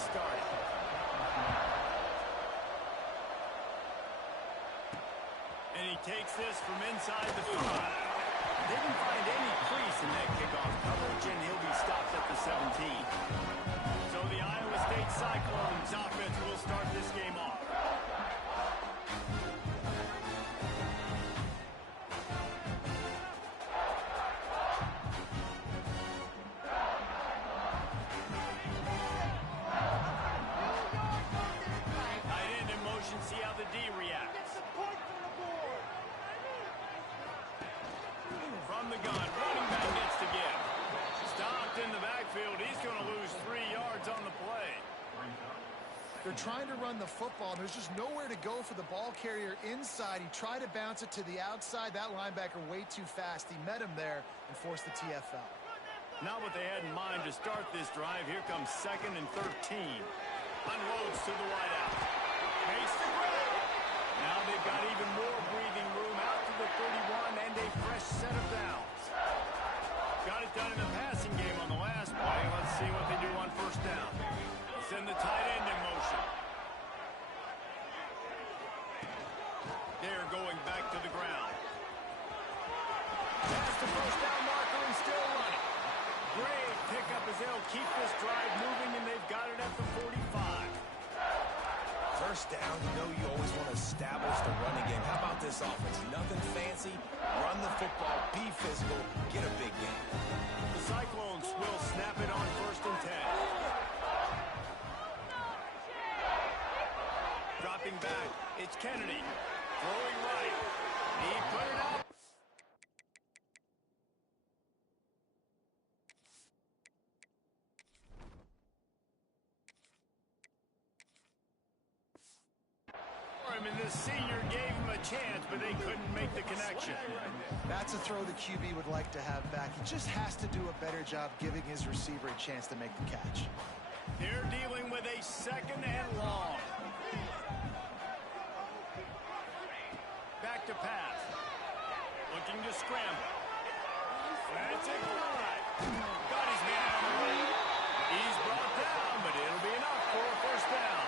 started. And he takes this from inside the 5. Didn't find any crease in that kickoff coverage, and he'll be stopped at the 17. So the Iowa State Cyclones offense will start this game off. Tight end in motion, see how the D reacts. From the gun, running back gets to give. Stopped in the backfield. He's going to lose 3 yards on the play. They're trying to run the football. There's just nowhere to go for the ball carrier inside. He tried to bounce it to the outside. That linebacker way too fast. He met him there and forced the TFL. Not what they had in mind to start this drive. Here comes 2nd and 13. Unloads to the wideout. Makes the grab. Now they've got even more breathing room out to the 31 and a fresh set of downs. Got it done in the passing game on the last play. Let's see what they do on first down. Send the tight end in motion. They're going back to the ground. Past the first down marker and still running. Great pickup as they'll keep this drive moving, and they've got it at the 45. First down, you know you always want to establish the running game. How about this offense? Nothing fancy. Run the football, be physical, get a big game. The Cyclones will snap it on 1st and 10. Dropping back, it's Kennedy. Throwing right. He put it up. And the senior gave him a chance, but they couldn't make the connection. That's a throw the QB would like to have back. He just has to do a better job giving his receiver a chance to make the catch. They're dealing with a 2nd and long. Back to pass. Looking to scramble. That's it. Got his man on the way. He's brought down, but it'll be enough for a first down.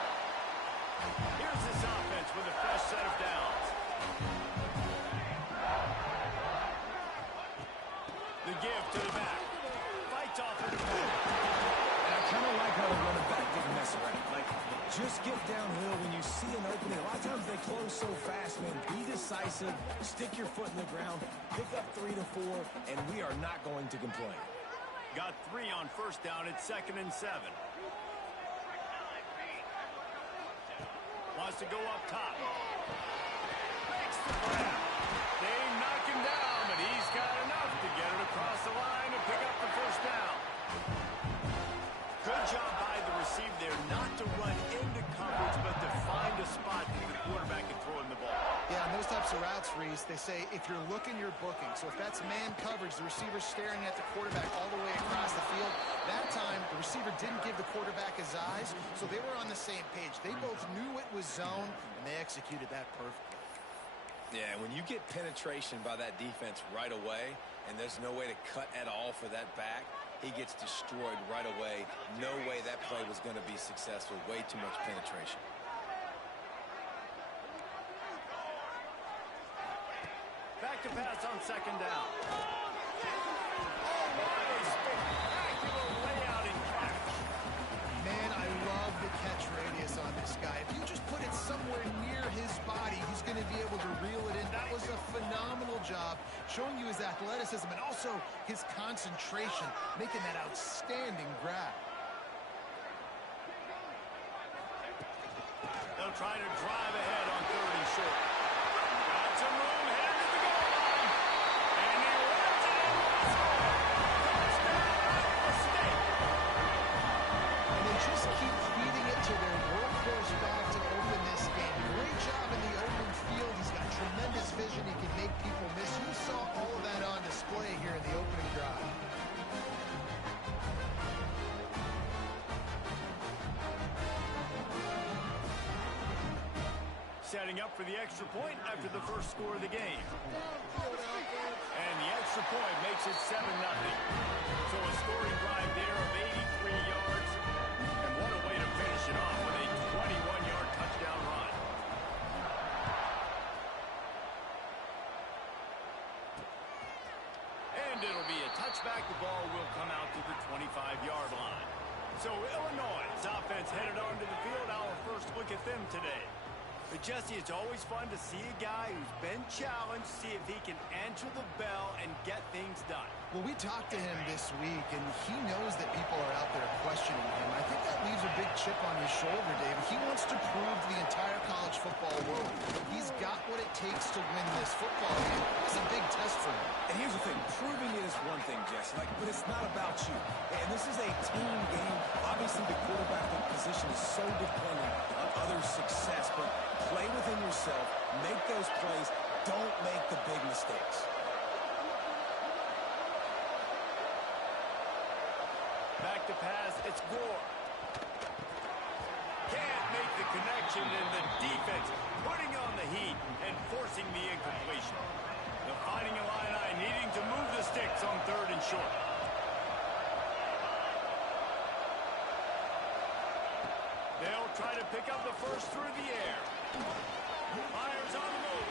Here's this offense with a fresh set of downs. The give to the back. Fights off of the back. And I kind of like how the running back didn't mess around. Like, just get downhill when you see an opening. A lot of times they close so fast, man. Be decisive. Stick your foot in the ground. Pick up 3 to 4, and we are not going to complain. Got 3 on first down at 2nd and 7. Wants to go up top. Makes the grab. They knock him down, but he's got enough to get it across the line and pick up the first down. Good job by the receiver there not to run into coverage, but to find a spot that the quarterback can throw in the ball. Yeah, and those types of routes, Reese, they say if you're looking, you're booking. So if that's man coverage, the receiver's staring at the quarterback all the way across the field. That time, the receiver didn't give the quarterback his eyes, so they were on the same page. They both knew it was zone, and they executed that perfectly. Yeah, when you get penetration by that defense right away, and there's no way to cut at all for that back, he gets destroyed right away. No way that play was going to be successful. Way too much penetration. Back to pass on 2nd down. Oh, what a spectacular layout and catch. Man, I love the catch radius on this guy. If you just put it somewhere near his body, he's going to be able to reel it in. That was a phenomenal job, showing you his athleticism and also his concentration, making that outstanding grab. They'll try to drive ahead on 3rd and short. Got some room, headed to the goal line. And he runs it in. Touchdown, Iowa State. And they just keep feeding it to their workhorse back to open this game. Great job in the open field. He's got tremendous vision. He can make people miss. You saw all of that on display here in the opening drive. Setting up for the extra point after the first score of the game. And the extra point makes it 7-0. So a scoring drive there of 83 yards. And what a way to finish. it off with a 21-yard touchdown run. And it'll be a touchback. The ball will come out to the 25-yard line. So Illinois' offense headed onto the field. Our first look at them today. But Jesse, it's always fun to see a guy who's been challenged, see if he can answer the bell and get things done. Well, we talked to him this week, and he knows that people are out there questioning him. I think that leaves a big chip on his shoulder, David. He wants to prove to the entire college football world he's got what it takes to win this football game. It's a big test for him. And here's the thing. Proving it is one thing, Jesse, but it's not about you. And this is a team game. Obviously, the quarterback position is so dependent on others' success, but play within yourself, make those plays, don't make the big mistakes. Back to pass, it's Gore. Can't make the connection, and the defense putting on the heat and forcing the incompletion. The Fighting Illini needing to move the sticks on 3rd and short. They'll try to pick up the first through the air. Fires on the move.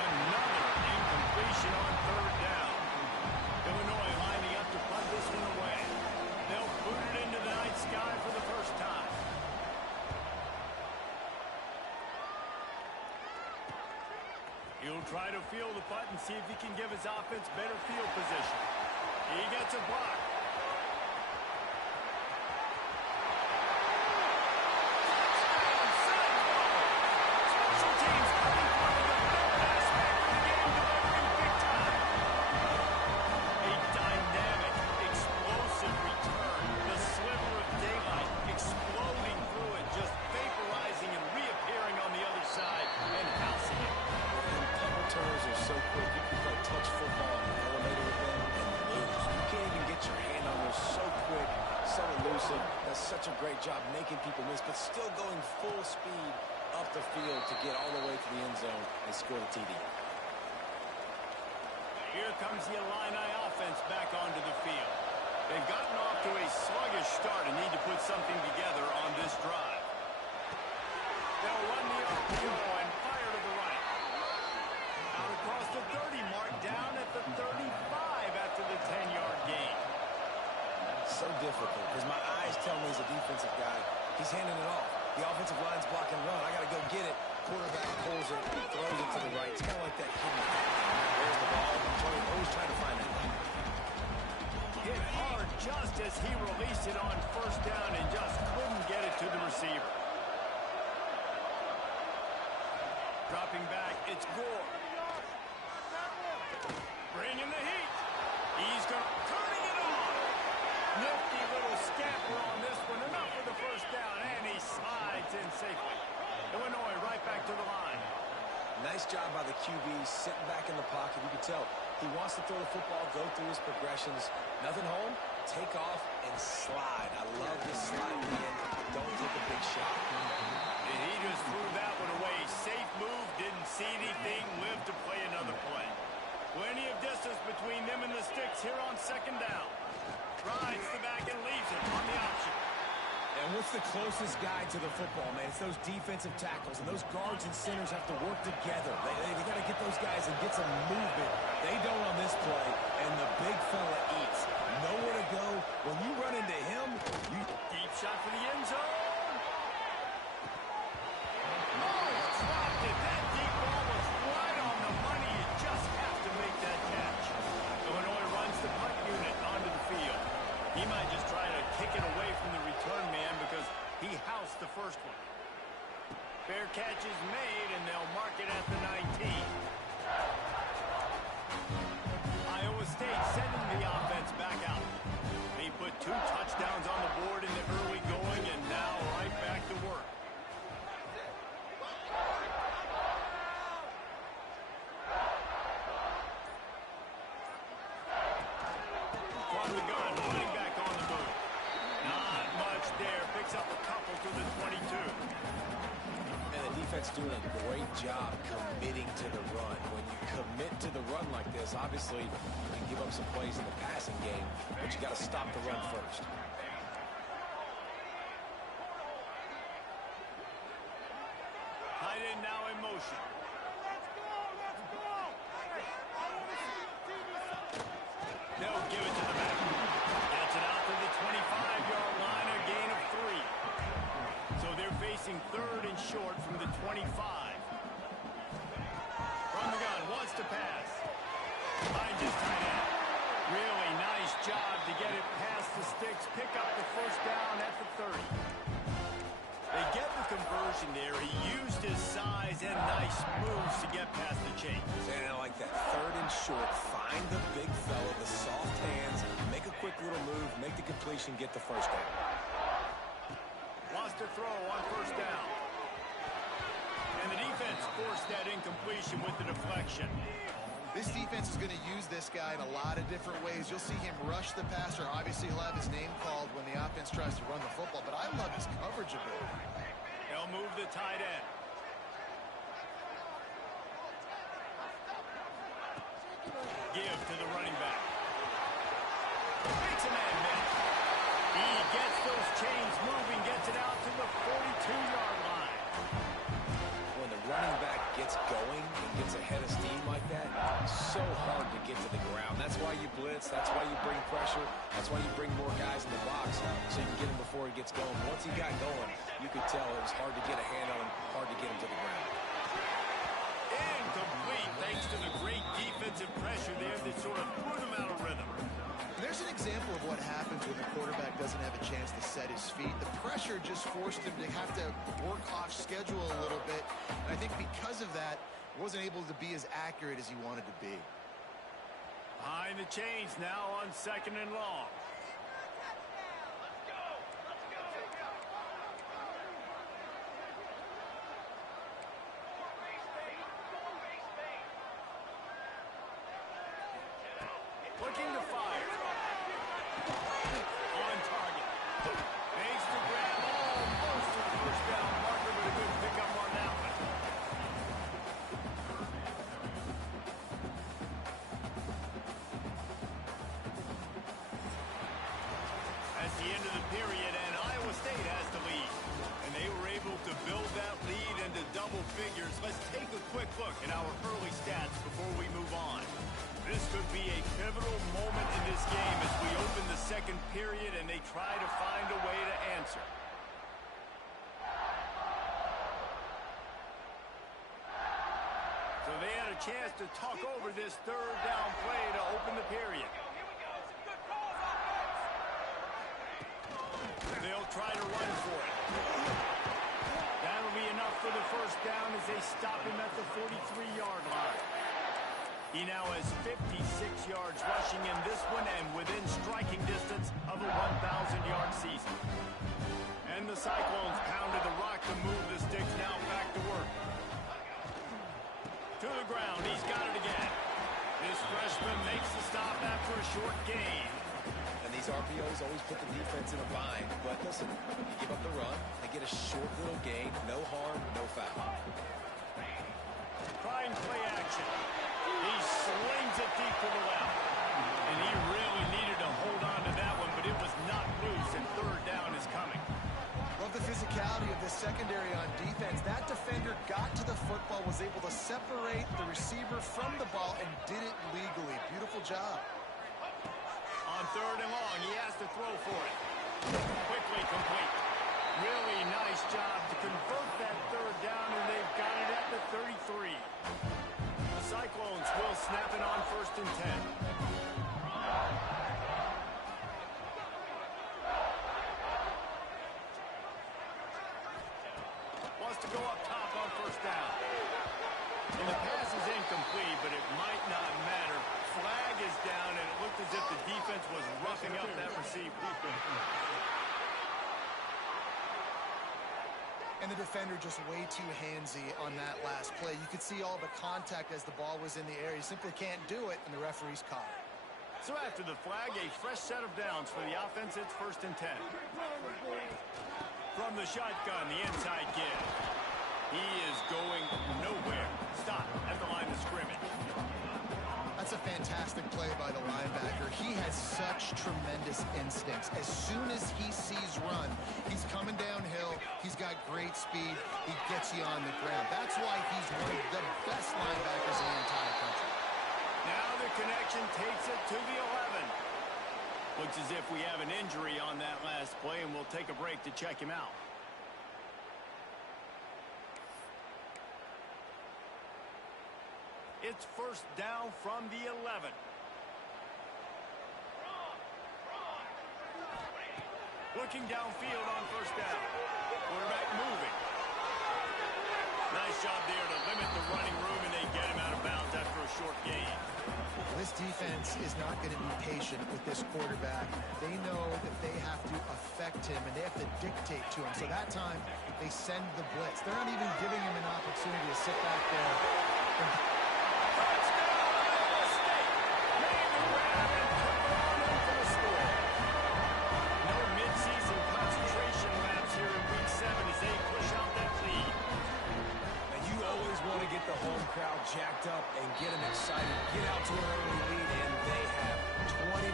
Another incompletion on 3rd down. Illinois lining up to punt this one away. They'll boot it into the night sky for the first time. He'll try to field the punt and see if he can give his offense better field position. He gets a block. Does such a great job making people miss, but still going full speed up the field to get all the way to the end zone and score the TD. Here comes the Illini offense back onto the field. They've gotten off to a sluggish start and need to put something together on this drive. They'll run the RPO and fire to the right. Out across the 30 mark, down at the 35 after the 10-yard gain. So difficult because my eyes tell me as a defensive guy, he's handing it off. The offensive line's blocking run. I got to go get it. Quarterback pulls it, throws it to the right. It's kind of like that hidden pass. There's the ball. Always trying to find that line. Hit hard just as he released it on 1st down and just couldn't get it to the receiver. Dropping back, it's Gore. Bringing the heat. He's turning it on. Nifty little scamper on this one. Enough for the 1st down, and he slides in safely. Illinois right back to the line. Nice job by the QB sitting back in the pocket. You can tell he wants to throw the football, go through his progressions. Nothing home, take off and slide. I love this slide in. Don't take a big shot. And he just threw that one away. Safe move, didn't see anything, lived to play another play. Plenty of distance between them and the sticks here on 2nd down. Rides the back and leaves it on the option. And what's the closest guy to the football, man? It's those defensive tackles, and those guards and centers have to work together. They got to get those guys and get some movement. They don't on this play, and the big fella eats. Nowhere to go. When you run into him, Deep shot for the end zone. Oh, dropped it. That deep ball was right on the money. You just have to make that catch. Illinois runs the punt unit onto the field. He might just try to kick it away from the return man because he housed the first one. Fair catch is made, and they'll mark it at the 19. Iowa State sending the offense back out. They put 2 touchdowns on the board in the early going, and now right back to work. From the gun, running back on the move. Not much there. Picks up a couple to the 22. and the defense doing a great job committing to the run. When you commit to the run like this, obviously you can give up some plays in the passing game, but you got to stop the run first. Tight end now in motion. They'll give it to the back. Gets it out to the 25-yard line, a gain of 3. So they're facing third and short from the 25. From the gun, wants to pass. Finds his tight end. Really nice job to get it past the sticks. Pick up the first down at the 30. They get the conversion there. He used his size and nice moves to get past the chains. And I like that. Third and short. Find the big fella, the soft hands, make a quick little move, make the completion, get the first down. Wants to throw on first down. And the defense forced that incompletion with the deflection. This defense is going to use this guy in a lot of different ways. You'll see him rush the passer. Obviously, he'll have his name called when the offense tries to run the football, but I love his coverage ability. They'll move the tight end. Give to the running back. Makes a man miss. He gets those chains moving, gets it out to the 42-yard line. When the running back gets going and gets ahead of steam like that, so hard to get to the ground. That's why you blitz. That's why you bring pressure. That's why you bring more guys in the box so you can get him before he gets going. Once he got going, you could tell it was hard to get a hand on him, hard to get him to the ground. Incomplete thanks to the great defensive pressure there that sort of put him out of rhythm. There's an example of what happens when the quarterback doesn't have a chance to set his feet. The pressure just forced him to have to work off schedule a little bit. And I think because of that, wasn't able to be as accurate as he wanted to be. Behind the chains now on second and long. Looking to fire. On target. Makes the grab almost to the first down marker, but a good pickup on that one. That's the end of the period, and Iowa State has the lead. And they were able to build that lead into double figures. Let's take a quick look at our early stats before we move on. This could be a pivotal moment in this game as we open the second period and they try to find a way to answer. So they had a chance to talk over this third down play to open the period. They'll try to run for it. That'll be enough for the first down as they stop him at the 43-yard line. He now has 56 yards rushing in this one and within striking distance of a 1,000-yard season. And the Cyclones pounded the rock to move the sticks, now back to work. To the ground, he's got it again. This freshman makes the stop after a short gain. And these RPOs always put the defense in a bind. But listen, you give up the run, they get a short little gain, no harm, no foul. Trying play action. He slings it deep to the left. And he really needed to hold on to that one, but it was not loose, and third down is coming. Love the physicality of this secondary on defense. That defender got to the football, was able to separate the receiver from the ball, and did it legally. Beautiful job. On third and long, he has to throw for it. Quickly complete. Really nice job to convert that third down, and they've got it at the 33. The Cyclones will snap it on first and 10. Wants to go up top on first down. And the pass is incomplete, but it might not matter. Flag is down, and it looked as if the defense was roughing up that receiver. And the defender just way too handsy on that last play. You could see all the contact as the ball was in the air. He simply can't do it, and the referee's caught it. So after the flag, a fresh set of downs for the offense. It's first and 10. From the shotgun, the inside give. He is going nowhere. Stop at the line of scrimmage. That's a fantastic play by the linebacker. He has such tremendous tremendous instincts. As soon as he sees run, he's coming downhill. He's got great speed. He gets you on the ground. That's why he's one of the best linebackers in the entire country. Now the connection takes it to the 11. Looks as if we have an injury on that last play, and we'll take a break to check him out. It's first down from the 11. Looking downfield on first down. Quarterback moving. Nice job there to limit the running room, and they get him out of bounds after a short gain. This defense is not going to be patient with this quarterback. They know that they have to affect him, and they have to dictate to him. So that time, they send the blitz. They're not even giving him an opportunity to sit back there. Touchdown, Iowa State! Made the grab and took on in for the score. No midseason concentration laps here in Week 7 as they push out that lead. And you always want to get the home crowd jacked up and get them excited. Get out to an early lead, and they have 20-0.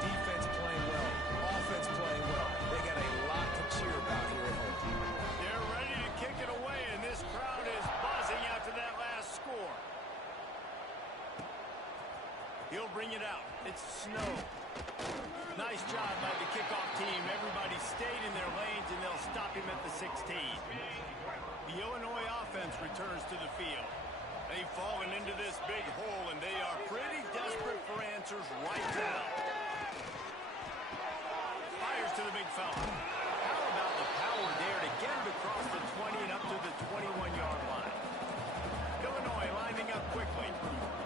Defense playing well, offense playing well. They got a lot to cheer about here at home. They're ready to kick it away, and this crowd is buzzing after that last score. He'll bring it out. It's Snow. Nice job by the kickoff team. Everybody stayed in their lanes, and they'll stop him at the 16. The Illinois offense returns to the field. They've fallen into this big hole, and they are pretty desperate for answers right now. Fires to the big fella. How about the power there to get it across the 20 and up to the 21-yard line? Illinois lining up quickly.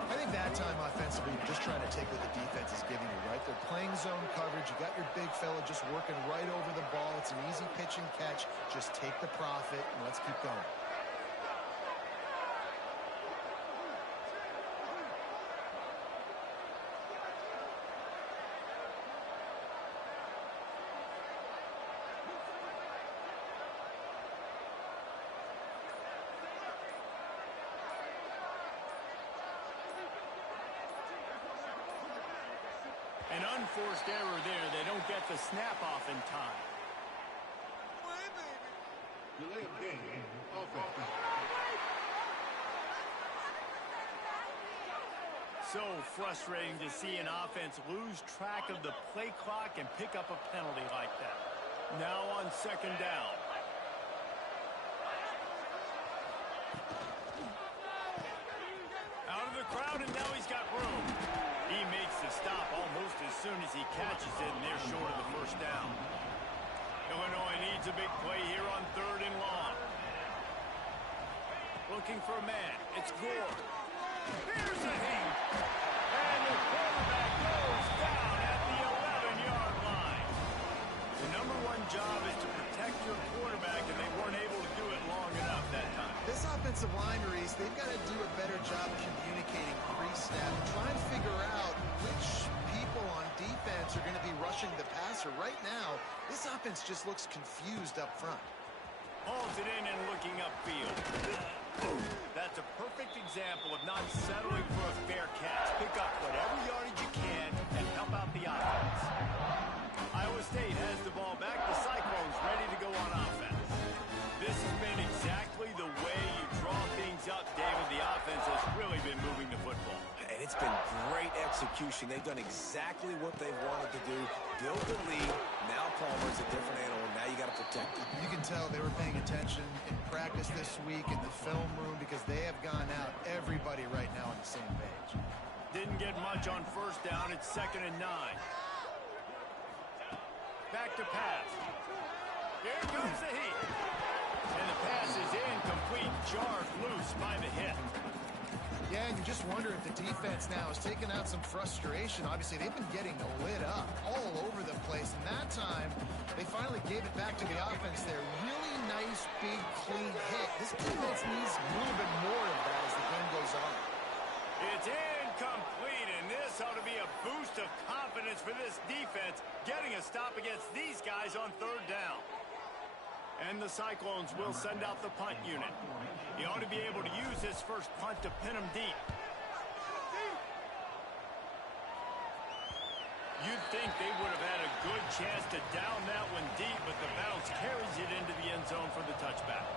I think that time offensively, you're just trying to take what the defense is giving you, right? They're playing zone coverage. You got your big fella just working right over the ball. It's an easy pitch and catch. Just take the profit, and let's keep going. An unforced error there. They don't get the snap off in time. Delay of game. Offense. So frustrating to see an offense lose track of the play clock and pick up a penalty like that. Now on second down. Out of the crowd, and now he's got room. He makes the stop almost as soon as he catches it, and they're short of the first down. Illinois needs a big play here on third and long. Looking for a man. It's Gore. Here's a hit. And the quarterback goes down at the 11-yard line. The number one job is to protect your quarterback, and they weren't able to do it long enough that time. This offensive line, Reese, they've got to do a better job communicating pre-snap. Try and figure out which people on defense are going to be rushing the passer. Right now, this offense just looks confused up front. Hauls it in and looking upfield. That's a perfect example of not settling for a fair catch. Pick up whatever yardage you can and help out the offense. Iowa State has the ball back. The Cyclones ready to go on offense. This has been exactly the way you draw things up, David. The offense has really been moving the football. And it's been great execution. They've done exactly what they wanted to do. Build the lead. Now Palmer's a different animal. Now you got to protect it. You can tell they were paying attention in practice this week in the film room because they have gone out, everybody right now on the same page. Didn't get much on first down. It's 2nd and 9. Back to pass. Here comes the heat. And the pass is incomplete. Jarred loose by the hit. Yeah, and you just wonder if the defense now is taking out some frustration. Obviously, they've been getting lit up all over the place. And that time, they finally gave it back to the offense there. Really nice, big, clean hit. This defense needs a little bit more of that as the game goes on. It's incomplete, and this ought to be a boost of confidence for this defense, getting a stop against these guys on third down. And the Cyclones will send out the punt unit. He ought to be able to use his first punt to pin him deep. You'd think they would have had a good chance to down that one deep, but the bounce carries it into the end zone for the touchback.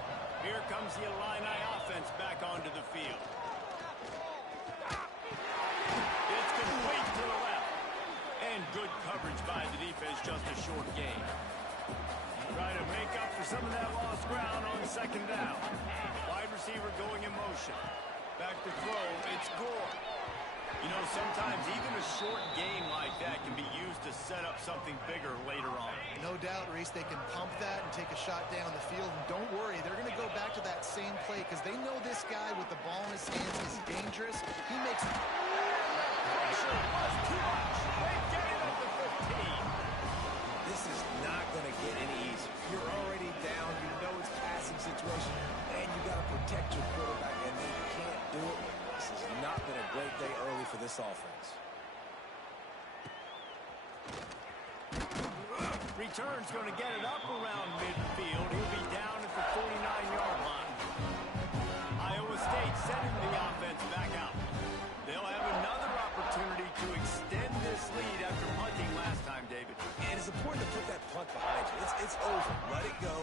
Here comes the Illini offense back onto the field. It's complete to the left. And good coverage by the defense, just a short gain. Try to make up for some of that lost ground on second down. Wide receiver going in motion. Back to throw, it's Gore. You know, sometimes even a short game like that can be used to set up something bigger later on. No doubt, Reese, they can pump that and take a shot down the field. And don't worry, they're going to go back to that same play because they know this guy with the ball in his hands is dangerous. He makes pressure was too much. They get it at the 15. This is not going to get any easier. You're already down. You know it's passing situation. And you got to protect your quarterback, and they can't do it. This has not been a great day early for this offense. Return's going to get it up around midfield. He'll be down at the 49-yard line. Iowa State sending the offense back out. They'll have another opportunity to extend this lead after punting last time, David. And it's important to put that punt behind you. It's over. Let it go.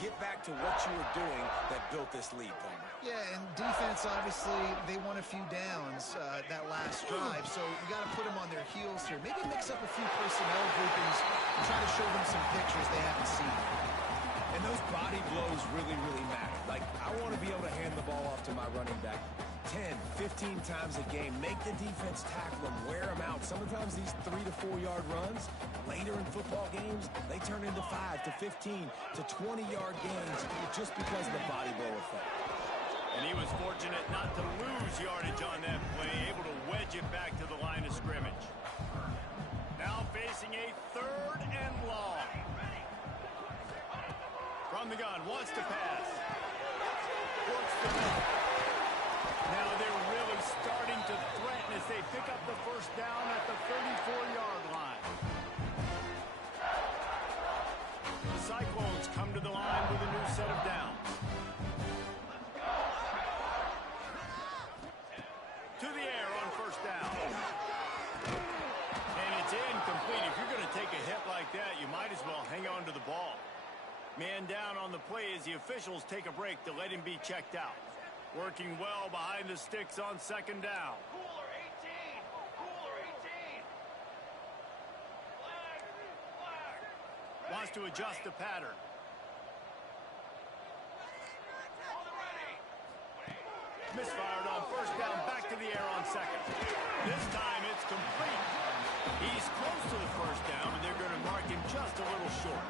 Get back to what you were doing that built this lead, Palmer. Yeah, and defense, obviously, they won a few downs that last drive, so you got to put them on their heels here. Maybe mix up a few personnel groupings and try to show them some pictures they haven't seen. And those body blows really, really matter. Like, I want to be able to hand the ball off to my running back 10, 15 times a game. Make the defense tackle them, wear them out. Sometimes these 3 to 4 yard runs, later in football games, they turn into 5 to 15 to 20-yard gains just because of the body blow effect. And he was fortunate not to lose yardage on that play, able to wedge it back to the line of scrimmage. Now facing a 3rd and long. From the gun, wants to pass. Works the middle. Now they're really starting to threaten as they pick up the first down at the 34-yard line. The Cyclones come to the line with a new set of downs. To the air on first down. And it's incomplete. If you're going to take a hit like that, you might as well hang on to the ball. Man down on the play as the officials take a break to let him be checked out. Working well behind the sticks on second down. Cooler 18. Cooler 18. Flag. Wants to adjust the pattern. Misfired on first down, back to the air on second. This time it's complete. He's close to the first down, and they're going to mark him just a little short.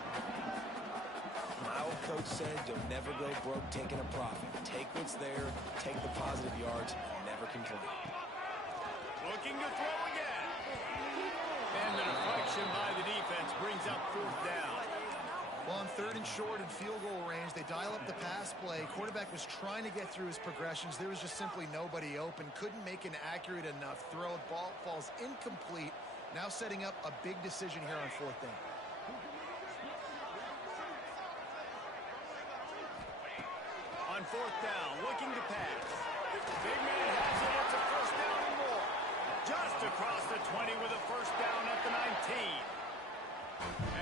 My old coach said you'll never go broke taking a profit. Take what's there, take the positive yards, and never complain. Looking to throw again. And the deflection by the defense brings up 4th down. Well, on 3rd and short and field goal range, they dial up the pass play. Quarterback was trying to get through his progressions. There was just simply nobody open. Couldn't make an accurate enough throw. Ball falls incomplete. Now setting up a big decision here on 4th down. On 4th down, looking to pass. Big man has it. It's a first down and more. Just across the 20 with a first down at the 19.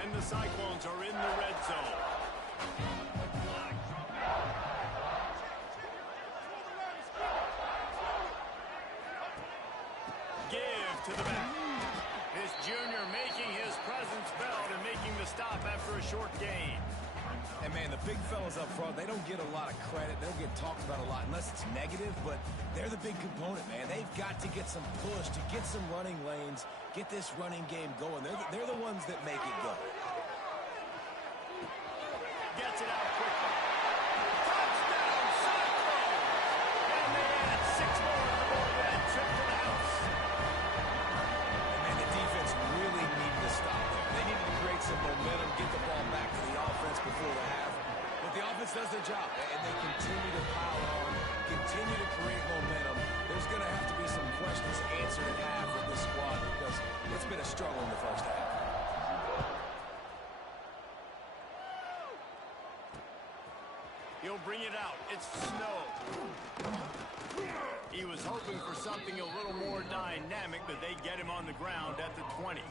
And the Cyclones are in the red zone. Give to the back. This junior making his presence felt and making the stop after a short gain. And, man, the big fellas up front, they don't get a lot of credit. They don't get talked about a lot unless it's negative, but they're the big component, man. They've got to get some push, to get some running lanes, get this running game going. They're the ones that make it go. Gets it out quickly. Touchdown, Cyclones! And they add 6 more to the board with that trip to the house. And, man, the defense really needed to stop there. They needed to create some momentum, get the ball back to the offense before the half. But the offense does their job, and they continue to pile on, continue to create momentum. There's going to have to be some questions answered at half with this squad because it's been a struggle in the first half. He'll bring it out. It's Snow. He was hoping for something a little more dynamic, but they get him on the ground at the 20.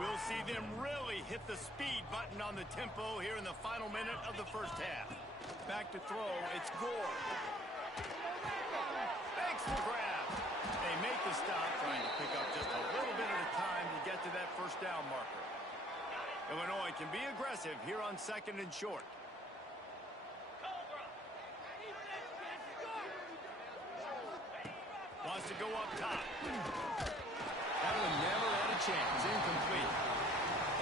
We'll see them really hit the speed button on the tempo here in the final minute of the first half. Back to throw, it's Gore. Makes the grab. They make the stop, trying to pick up just a little bit at a time to get to that first down marker. Illinois can be aggressive here on 2nd and short. Wants to go up top. That one never had a chance. Incomplete.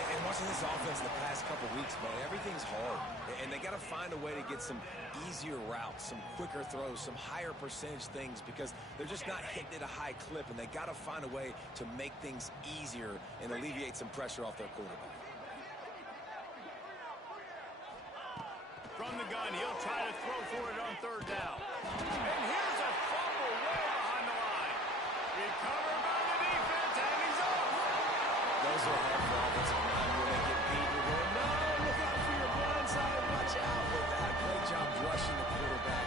And watching this offense the past couple weeks, man, everything's hard. And they got to find a way to get some easier routes, some quicker throws, some higher percentage things because they're just not hitting at a high clip. And they got to find a way to make things easier and alleviate some pressure off their quarterback. From the gun, he'll try to throw for it on 3rd down. And here's a fumble way behind the line. Recovered by the defense, and he's off. Those are hard for offensive line when they get beat. You're going, no, look out for your blind side. Watch out with that. Great job rushing the quarterback,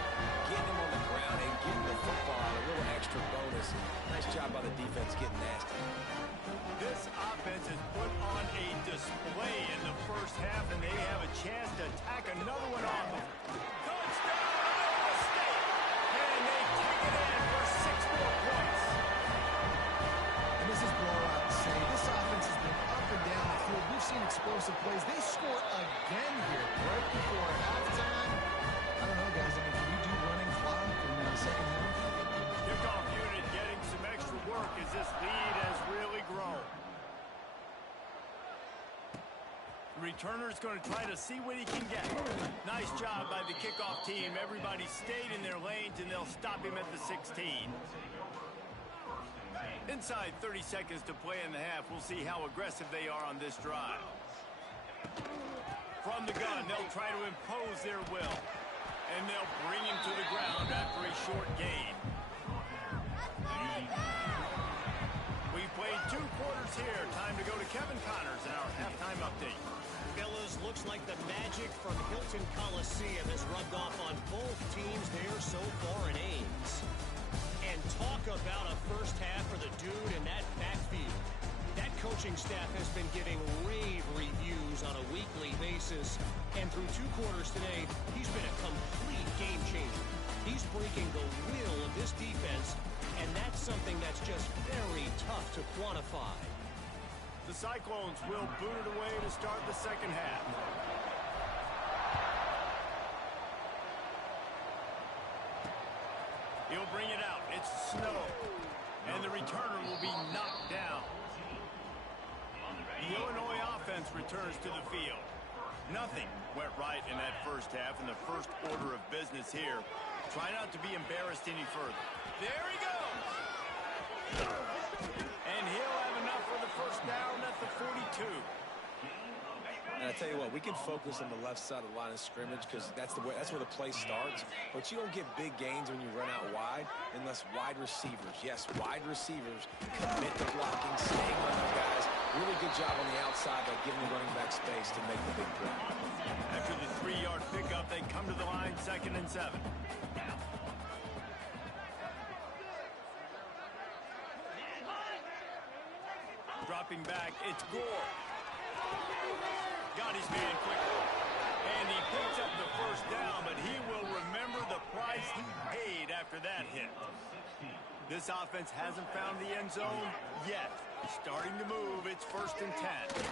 getting him on the ground, and getting the football out. A little extra bonus. Nice job by the defense getting nasty. This offense has put on a display in the first half, and they have a chance to tack another one off. Touchdown, Iowa State! And they take it in for 6 more points. And this is blowout to say. This offense has been up and down the field. We've seen explosive plays. They score again here right before halftime. I don't know, guys. I mean, can we do running clock in the second half? Kickoff unit getting some extra work as this lead has really grown. The returner's going to try to see what he can get. Nice job by the kickoff team. Everybody stayed in their lanes, and they'll stop him at the 16. Inside 30 seconds to play in the half. We'll see how aggressive they are on this drive. From the gun, they'll try to impose their will. And they'll bring him to the ground after a short gain. We played 2 quarters here. Time to go to Kevin Connors in our halftime update. Fellas, looks like the magic from Hilton Coliseum has rubbed off on both teams there so far in Ames. And talk about a first half for the dude in that backfield. That coaching staff has been giving rave reviews on a weekly basis. And through 2 quarters today, he's been a complete game changer. He's breaking the will of this defense, and that's something that's just very tough to quantify. The Cyclones will boot it away to start the second half. He'll bring it out. It's Snow. And the returner will be knocked down. The Illinois offense returns to the field. Nothing went right in that first half, in the first order of business here. Try not to be embarrassed any further. There he goes! And he'll have enough for the first down at the 42. And I tell you what, we can focus on the left side of the line of scrimmage because that's where the play starts. But you don't get big gains when you run out wide unless wide receivers, yes, wide receivers commit to blocking, staying on their guys. Really good job on the outside by giving the running back space to make the big play. After the 3-yard pickup, they come to the line, 2nd and 7. Dropping back, it's Gore. Got his man quickly. And he picks up the first down, but he will remember the price he paid after that hit. This offense hasn't found the end zone yet. Starting to move, it's 1st and 10.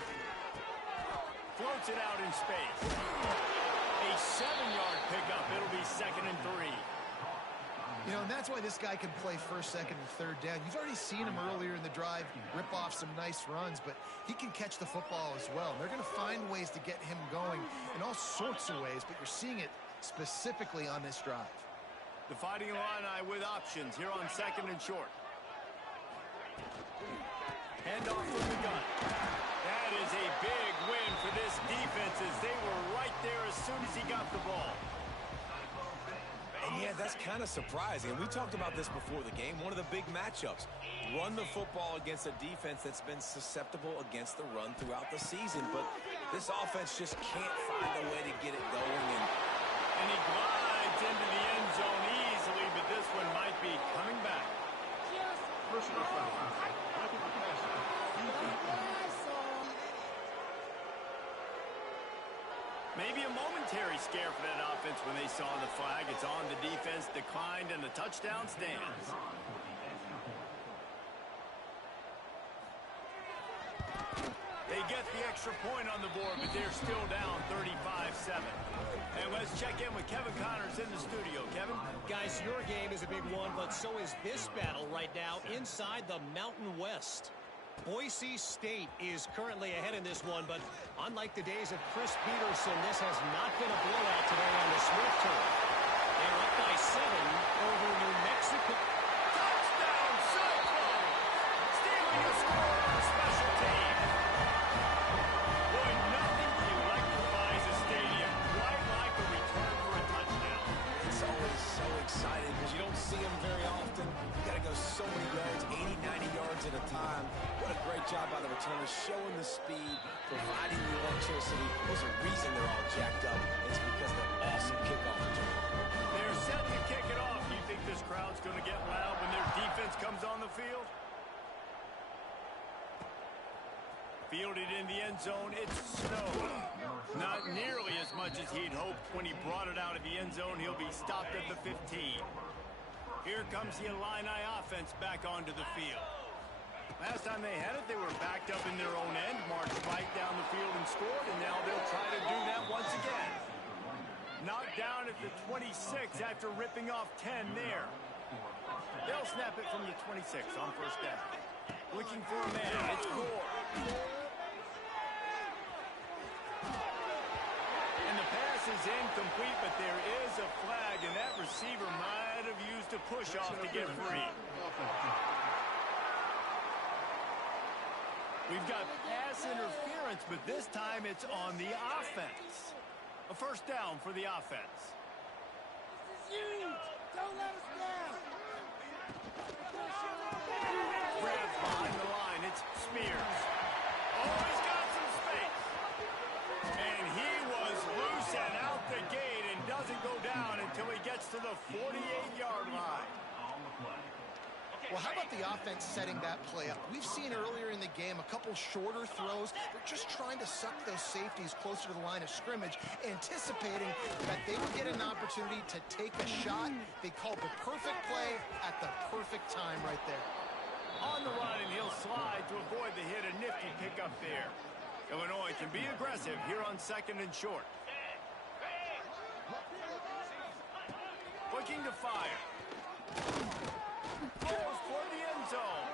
Floats it out in space. A 7-yard pickup, it'll be 2nd and 3. You know, and that's why this guy can play 1st, 2nd, and 3rd down. You've already seen him earlier in the drive rip off some nice runs, but he can catch the football as well. And they're going to find ways to get him going in all sorts of ways, but you're seeing it specifically on this drive. The Fighting Illini with options here on 2nd and short. Handoff from the gun. That is a big win for this defense as they were right there as soon as he got the ball. And yeah, that's kind of surprising. We talked about this before the game. One of the big matchups. Run the football against a defense that's been susceptible against the run throughout the season. But this offense just can't find a way to get it going. And he glides into the end zone easily, but this one might scare for that offense when they saw the flag. It's on, the defense declined, and the touchdown stands. They get the extra point on the board, but they're still down 35-7. And let's check in with Kevin Connors in the studio. Kevin? Guys, your game is a big one, but so is this battle right now inside the Mountain West. Boise State is currently ahead in this one, but unlike the days of Chris Peterson, this has not been a blowout today on the Swift turf. They're up by 7 over New Mexico. Touchdown, Cyclone! Stealing a score on the special team. Boy, nothing electrifies a stadium quite like a return for a touchdown. It's always so exciting because you don't see them very often. You got to go so many yards, 80, 90 yards at a time. What a great job by the returners, showing the speed, providing the electricity. There's a reason they're all jacked up. It's because of that awesome kickoff return. They're set to kick it off. Do you think this crowd's going to get loud when their defense comes on the field? Fielded in the end zone, it's Snow. Not nearly as much as he'd hoped when he brought it out of the end zone. He'll be stopped at the 15. Here comes the Illini offense back onto the field. Last time they had it, they were backed up in their own end, marched right down the field and scored, and now they'll try to do that once again. Knocked down at the 26 after ripping off 10 there. They'll snap it from the 26 on first down. Looking for a man, it's Gore. And the pass is incomplete, but there is a flag, and that receiver might have used a push-off to get free. We've got pass interference, but this time it's on the offense. A first down for the offense. This is huge. Don't let us down. Grabs behind the line. It's Spears. Oh, he's got some space. And he was loose and out the gate and doesn't go down until he gets to the 48-yard line. Well, how about the offense setting that play up? We've seen earlier in the game a couple shorter throws. They're just trying to suck those safeties closer to the line of scrimmage, anticipating that they would get an opportunity to take a shot. They called the perfect play at the perfect time right there. On the run, and he'll slide to avoid the hit. A nifty pickup there. Illinois can be aggressive here on second and short. Looking to fire. Goes for the end zone.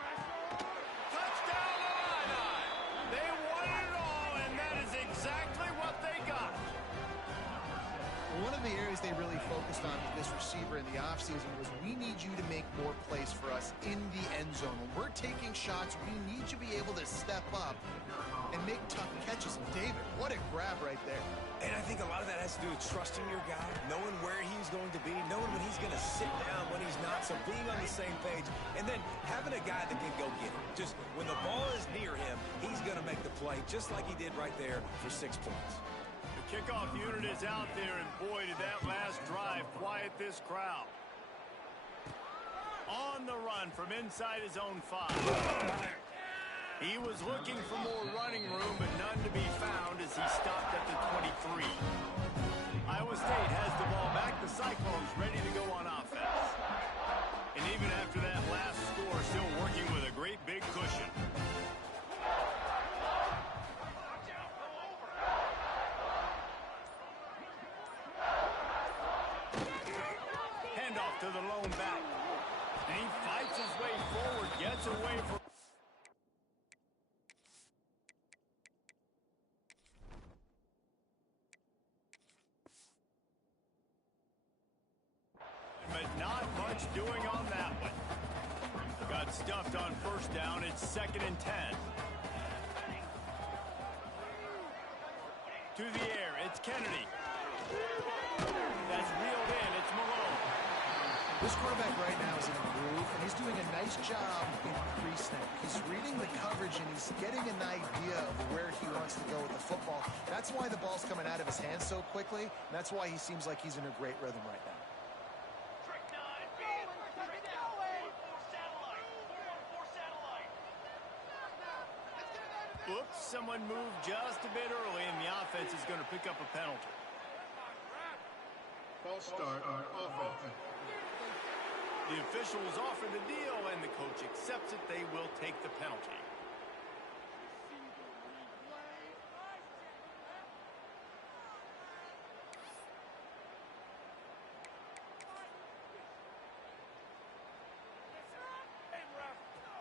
Touchdown, Illini! They won it all, and that is exactly what they got. One of the areas they really focused on with this receiver in the offseason was we need you to make more plays for us in the end zone. When we're taking shots, we need you to be able to step up and make tough catches. And David, what a grab right there. And I think a lot of that has to do with trusting your guy, knowing where he's going to be, knowing when he's going to sit down, when he's not, so being on the same page, and then having a guy that can go get it. Just when the ball is near him, he's going to make the play, just like he did right there for 6 points. The kickoff unit is out there, and boy, did that last drive quiet this crowd. On the run from inside his own 5. He was looking for more running room, but none to be found as he stopped at the 23. Iowa State has the ball back. The Cyclones ready to go on offense. And even after that last score, still working with a great big cushion. Handoff to the lone back. And he fights his way forward, gets away from... But not much doing on that one. Got stuffed on first down. It's 2nd and 10. To the air. It's Kennedy. That's reeled in. It's Malone. This quarterback right now is in a groove, and he's doing a nice job in pre-snap. He's reading the coverage, and he's getting an idea of where he wants to go with the football. That's why the ball's coming out of his hands so quickly, and that's why he seems like he's in a great rhythm right now. Oops, someone moved just a bit early, and the offense is going to pick up a penalty. false start on offense. The officials offer the deal, and the coach accepts it. They will take the penalty.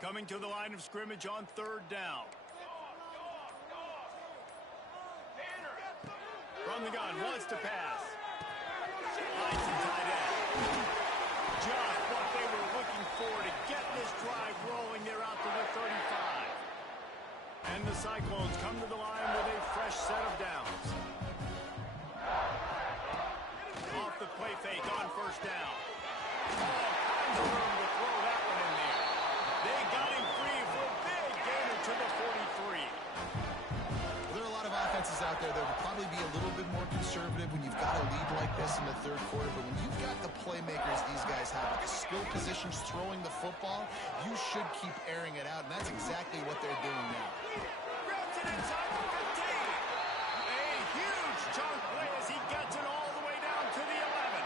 Coming to the line of scrimmage on 3rd down. From the gun, wants to pass. Lights and tight end. Just what they were looking for to get this drive rolling. They're out to the 35. And the Cyclones come to the line with a fresh set of downs. Off the play fake on 1st down. All kinds of room to throw that one in there. They got him free for a big gainer to the 43. There are a lot of offenses out there that would probably be a little bit more conservative when you've got a lead like this in the 3rd quarter, but when you've got the playmakers these guys have with the skill positions throwing the football, you should keep airing it out, and that's exactly what they're doing now. Grabs it inside the 15. A huge chunk play as he gets it all the way down to the 11.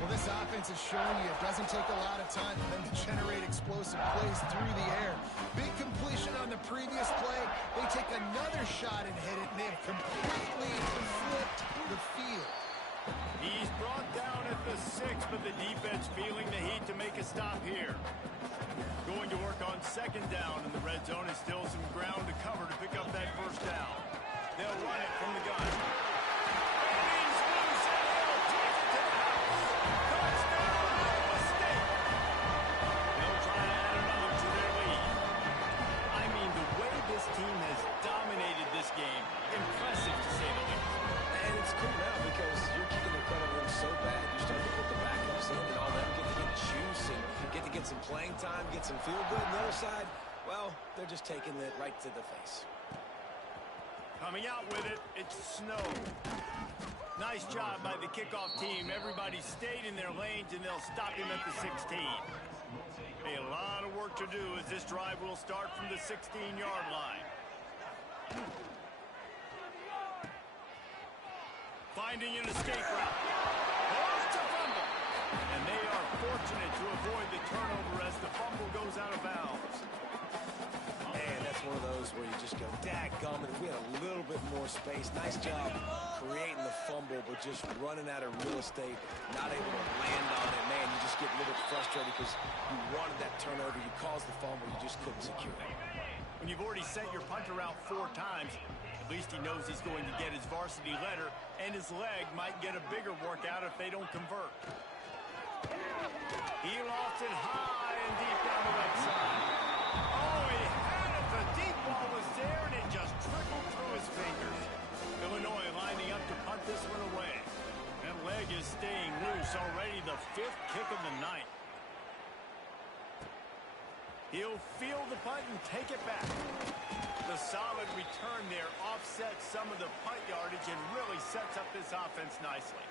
Well, this offense is showing you it doesn't take a lot of time for them to generate explosive plays through the air. Big completion on the previous play. They take another shot and hit it, and they have completely flipped the field. He's brought down at the 6, but the defense feeling the heat to make a stop here. Going to work on 2nd down, and the red zone is still some ground to cover to pick up that 1st down. They'll run it from the gun. And he's loose, and he'll take it to the house. Touchdown, Iowa State. They'll try to add another to their lead. I mean, the way this team has dominated this game, impressive to say the least. And it's cool now because you're kicking the credit ring so bad, you start to put the backups in and all them get to get juice and get to get some playing time, get some feel good. On the other side, well, they're just taking it right to the face. Coming out with it, it's Snow. Nice job by the kickoff team. Everybody stayed in their lanes, and they'll stop him at the 16. A lot of work to do as this drive will start from the 16-yard line. Finding an escape route. Oh, it's a fumble. And they are fortunate to avoid the turnover as the fumble goes out of bounds. Man, that's one of those where you just go, dadgummit, if we had a little bit more space. Nice job creating the fumble, but just running out of real estate, not able to land on it. Man, you just get a little bit frustrated because you wanted that turnover. You caused the fumble. You just couldn't secure it. When you've already sent your punter out 4 times, at least he knows he's going to get his varsity letter, and his leg might get a bigger workout if they don't convert. He lost it high and deep down the right side. Oh, he had it. The deep ball was there, and it just trickled through his fingers. Illinois lining up to punt this one away. That leg is staying loose already, the 5th kick of the night. He'll field the punt and take it back. The solid return there offsets some of the punt yardage and really sets up this offense nicely.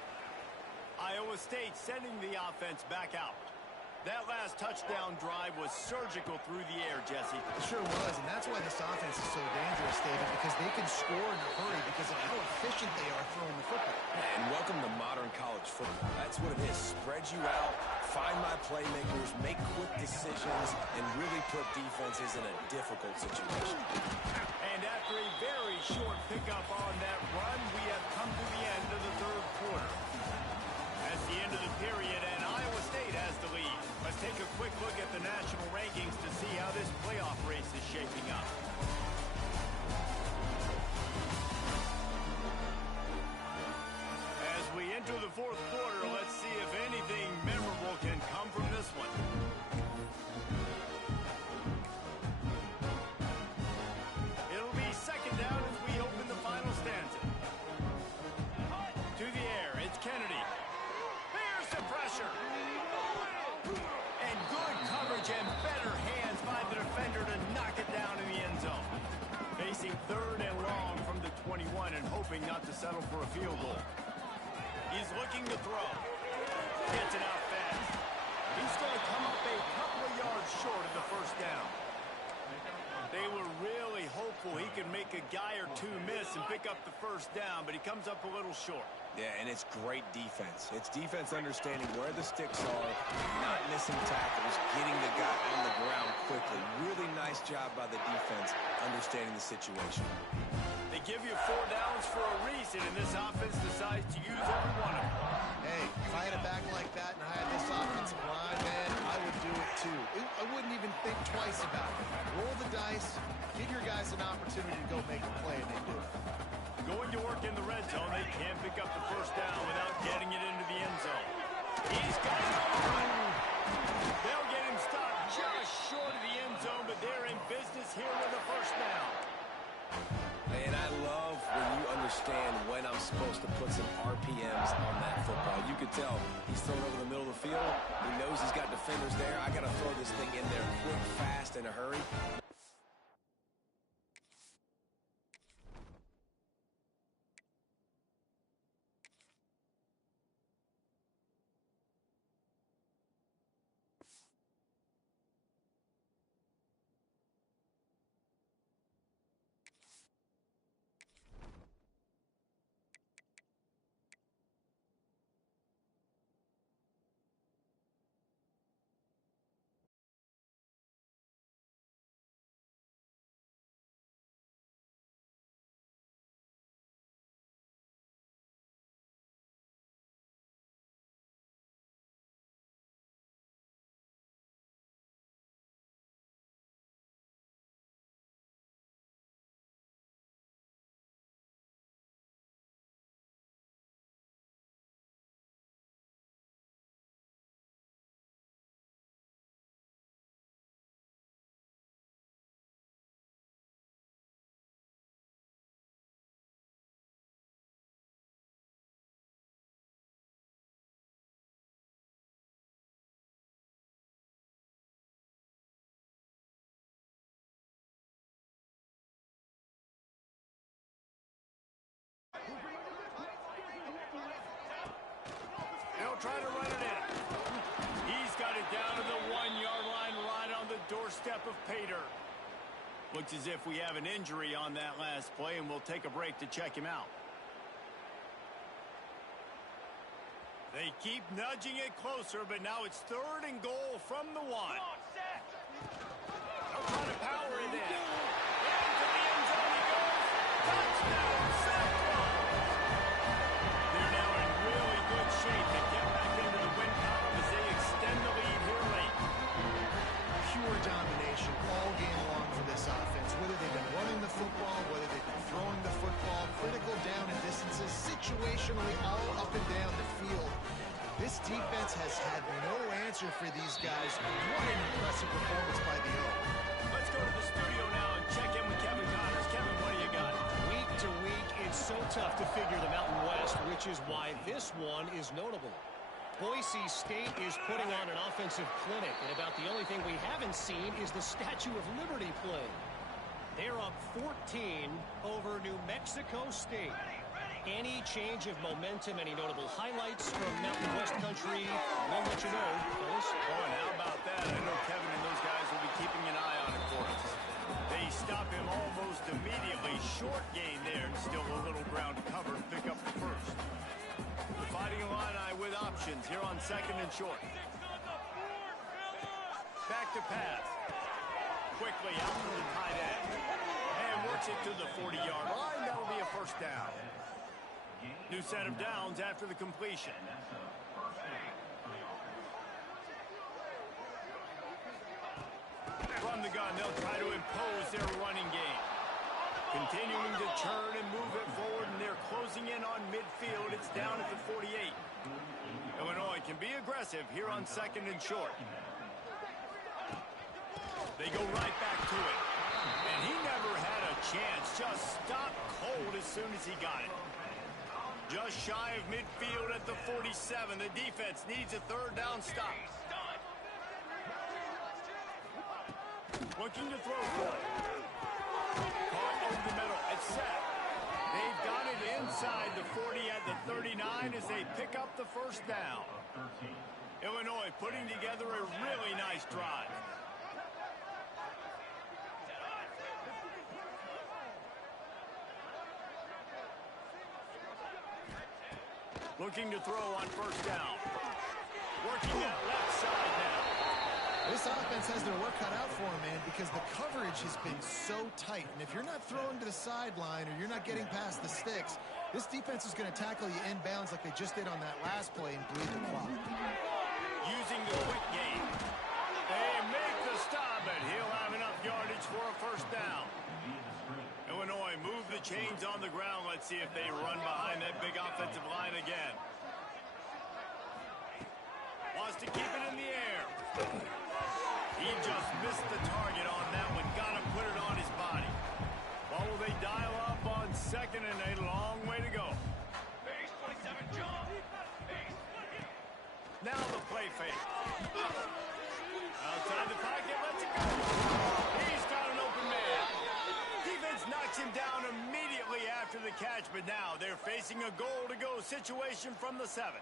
Iowa State sending the offense back out. That last touchdown drive was surgical through the air, Jesse. It sure was, and that's why this offense is so dangerous, David, because they can score in a hurry because of how efficient they are throwing the football. And welcome to modern college football. That's what it is. Spread you out, find my playmakers, make quick decisions, and really put defenses in a difficult situation. And after a very short pickup on that run, we have come to the end of the 3rd quarter. That's the end of the period, and Iowa State has the lead. Let's take a quick look at the national rankings to see how this playoff race is shaping up. As we enter the 4th quarter, let's see if anything memorable can come from this one. It'll be 2nd down as we open the final stanza. To the air, it's Kennedy. Here's the pressure. And good coverage and better hands by the defender to knock it down in the end zone. Facing 3rd and long from the 21 and hoping not to settle for a field goal. He's looking to throw. Gets it out fast. He's going to come up a couple of yards short of the 1st down. They were really hopeful he could make a guy or two miss and pick up the 1st down, but he comes up a little short. Yeah, and it's great defense. It's defense understanding where the sticks are, not missing tackles, getting the guy on the ground quickly. Really nice job by the defense understanding the situation. They give you 4 downs for a reason, and this offense decides to use every one of them. Hey, if I had a back like that and I had this offensive line, man, I would do it too. I wouldn't even think twice about it. Roll the dice, give your guys an opportunity to go make a play, and they do it. Going to work in the red zone, they can't pick up the first down without getting it into the end zone. He's got it on. They'll get him stopped just short of the end zone, but they're in business here with a first down. And I love when you understand when I'm supposed to put some RPMs on that football. You could tell he's throwing over the middle of the field. He knows he's got defenders there. I got to throw this thing in there quick, fast, in a hurry. They'll try to run it in. He's got it down to the 1-yard line right on the doorstep of Pater. Looks as if we have an injury on that last play, and we'll take a break to check him out. They keep nudging it closer, but now it's 3rd and goal from the 1. They'll try to power it in. Into the end zone he goes. Touchdown, Cyclones! They're now in really good shape to get back into the win column as they extend the lead here late. Pure domination all game long for this offense. Whether they've been running the football, whether they've been throwing the football, critical down and distances, situationally all up and down the field. This defense has had no answer for these guys. What an impressive performance by the O. Let's go to the studio now and check in with Kevin Connors. Kevin, what do you got? Week to week, it's so tough to figure the Mountain West, which is why this one is notable. Boise State is putting on an offensive clinic, and about the only thing we haven't seen is the Statue of Liberty play. They're up 14 over New Mexico State. Any change of momentum, any notable highlights from Mountain West country, we'll let you know, fellas. Oh, and how about that? I know Kevin and those guys will be keeping an eye on it for us. They stop him almost immediately. Short gain there, and still a little ground covered. Pick up the first. The Fighting Illini with options here on 2nd and short. Back to pass. Quickly out to the tight end. And works it to the 40-yard line. That'll be a first down. New set of downs after the completion. From the gun, they'll try to impose their running game. Continuing to turn and move it forward, and they're closing in on midfield. It's down at the 48. Illinois can be aggressive here on 2nd and short. They go right back to it. And he never had a chance. Just stopped cold as soon as he got it. Just shy of midfield at the 47. The defense needs a 3rd down stop. Looking to throw for it. Caught over the middle. It's set. They've got it inside the 40 at the 39 as they pick up the first down. Illinois putting together a really nice drive. looking to throw on first down. Working that left side now. This offense has their work cut out for them, man, because the coverage has been so tight. And if you're not throwing to the sideline or you're not getting past the sticks, this defense is going to tackle you inbounds like they just did on that last play and bleed the clock. Using the quick game. They make the stop, and he'll have enough yardage for a first down. Illinois move the chains on the ground. Let's see if they run behind that big offensive line again. Wants to keep it in the air. He just missed the target on that one. Got to put it on his body. Well, will they dial up on second and a long way to go? Now the play fake. Outside the pocket, lets it go. He's got an open man. Defense knocks him down immediately after the catch, but now they're facing a goal-to-go situation from the 7.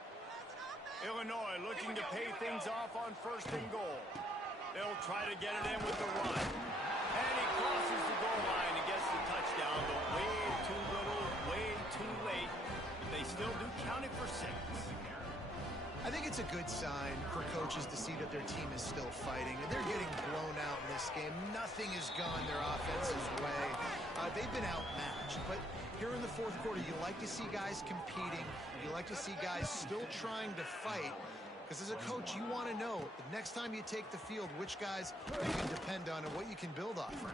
Illinois looking to pay things off on first and goal. They'll try to get it in with the run. And he crosses the goal line and gets the touchdown, but way too little, way too late. But they still do count it for 6. I think it's a good sign for coaches to see that their team is still fighting. And they're getting blown out in this game. Nothing has gone their offense's way. They've been outmatched. But here in the fourth quarter, you like to see guys competing. You like to see guys still trying to fight. Because as a coach, you want to know the next time you take the field, which guys you can depend on and what you can build off of.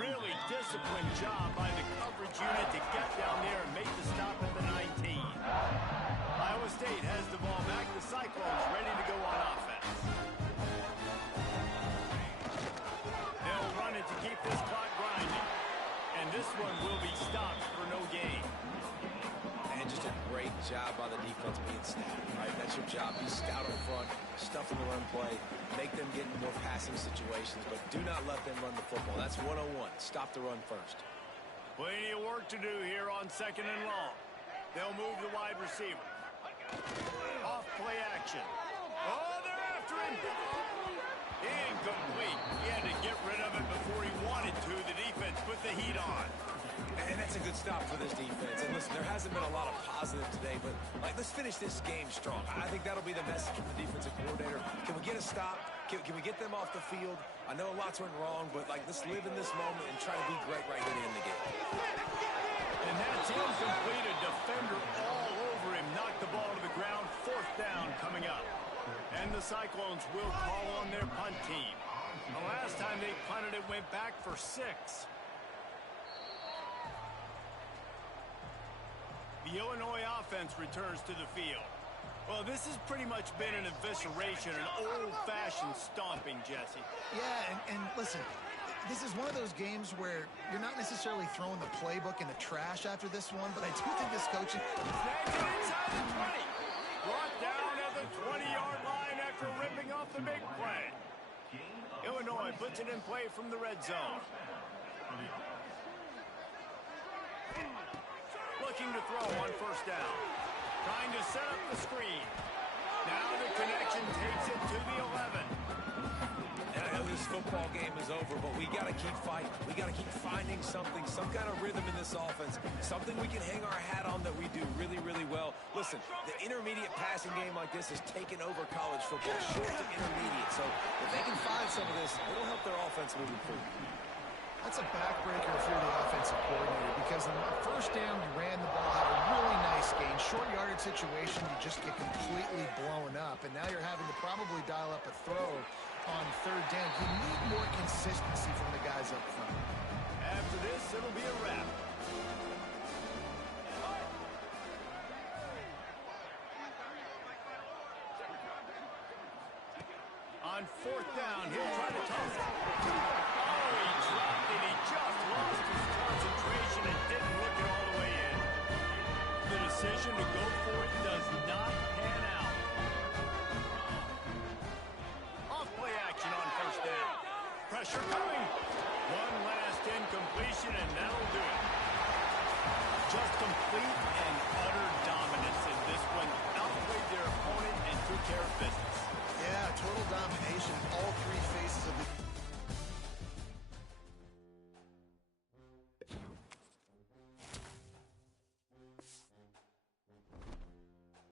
Really disciplined job by the coverage unit to get down there and make the stop at the 19. Iowa State has the ball back. The Cyclones ready to go on offense. They'll run it to keep this clock grinding. And this one will be stopped for no gain. And just a great job by the defense being stout, right? That's your job. Be stout up front, stuff in the run play, make them get in more passing situations, but do not let them run the football. That's 101. Stop the run first. Plenty of work to do here on second and long. They'll move the wide receiver. Off play action. Oh, they're after him. Incomplete. He had to get rid of it before he wanted to. The defense put the heat on. And that's a good stop for this defense. And listen, there hasn't been a lot of positive today, but let's finish this game strong. I think that'll be the message from the defensive coordinator. Can we get a stop? Can we get them off the field? I know lots went wrong, but let's live in this moment and try to be great right here in the game. And that's incomplete. A defender all over him. Knocked the ball to the ground. Fourth down coming up. And the Cyclones will call on their punt team. The last time they punted, it went back for 6. The Illinois offense returns to the field. Well, this has pretty much been an evisceration, an old-fashioned stomping, Jesse. Yeah, and listen, this is one of those games where you're not necessarily throwing the playbook in the trash after this one, but I do think this coaching... Snags it inside the 20. Brought down at the 20-yard line after ripping off the big play. Illinois puts it in play from the red zone. Looking to throw on first down. Trying to set up the screen. Now the connection takes it to the 11. And I know this football game is over, but we got to keep fighting. We got to keep finding something, some kind of rhythm in this offense, something we can hang our hat on that we do really, really well. Listen, the intermediate passing game like this has taken over college football, short to intermediate. So if they can find some of this, it'll help their offense moving forward. That's a backbreaker if you're the offensive coordinator, because on the first down, you ran the ball, had a really nice gain. Short yardage situation, you just get completely blown up, and now you're having to probably dial up a throw on third down. You need more consistency from the guys up front. After this, it'll be a wrap. On fourth down, he'll try to toss it. Oh, he dropped it. He just lost his concentration and didn't look it all the way in. The decision to go for it does not